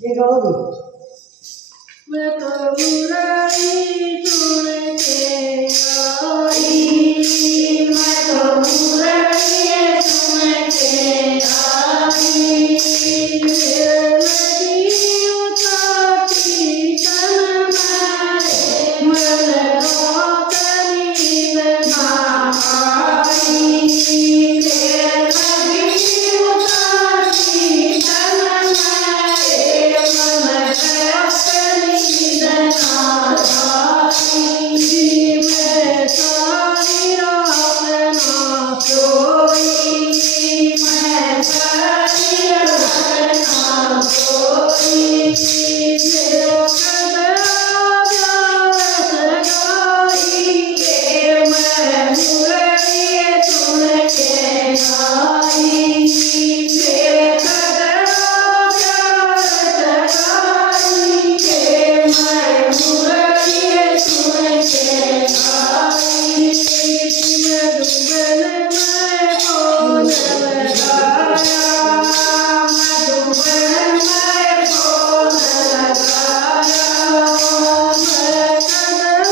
ये गाओगी मैं तो मुरली सुन के आई, मैं तो मुरली सुन के आई, लगी उतारी तन मारे मन रोतनी बना आई, लगी उतारी तन मारे मन रोतनी बना आई, मैं सारी रात ना सोई, मैं सारी रात ना सोई, तेरा कदम प्यास गाई के मैं मुरली सुन के आई, तेरे कदम प्यास गाई के मैं मुरली सुन के आई, मधुबन में कौन लगाया, मधुबन में कौन लगाया, मैं कदम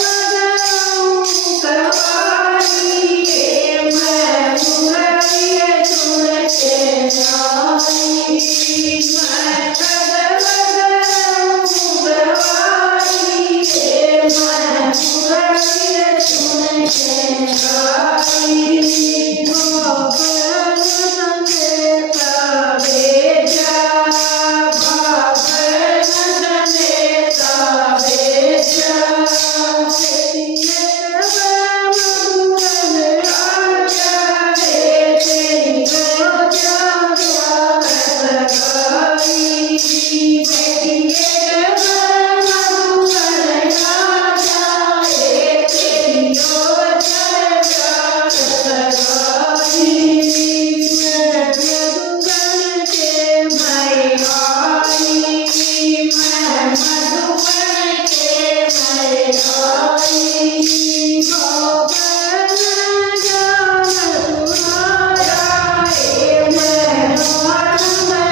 जाऊं करवाई के मैं मुरली सुन के आई, मैं कदम जाऊं करवाई के मैं मुरली सुन के आई, बाबन संदेशा भेजा, बाबन संदेशा भेजा, मधुबन राजा रे तेरी रोजा स्वागत गाई, मधुबन राजा रे तेरी रोजा स्वागत गाई, मैं मधुबन के मैं आई, मैं मधुबन के मैं आई, बाबन जान सुनाया रे मैं मन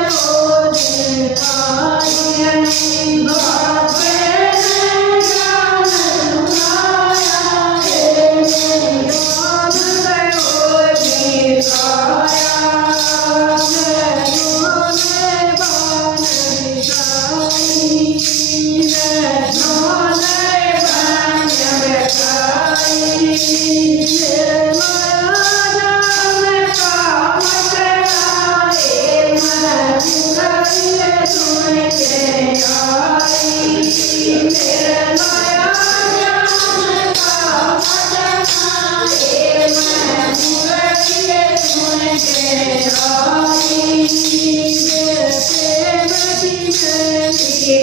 रोज आई, बाबन जान सुनाया रे मैं मन रोज आया, मैं सोने बान बिछाई, मैं सोने बान बिछाई, तेरे माया जान पावत आए मैं मुरली सुन के आई, तेरे माया जान पावत आए मैं मुरली सुन के आई, प्रेम की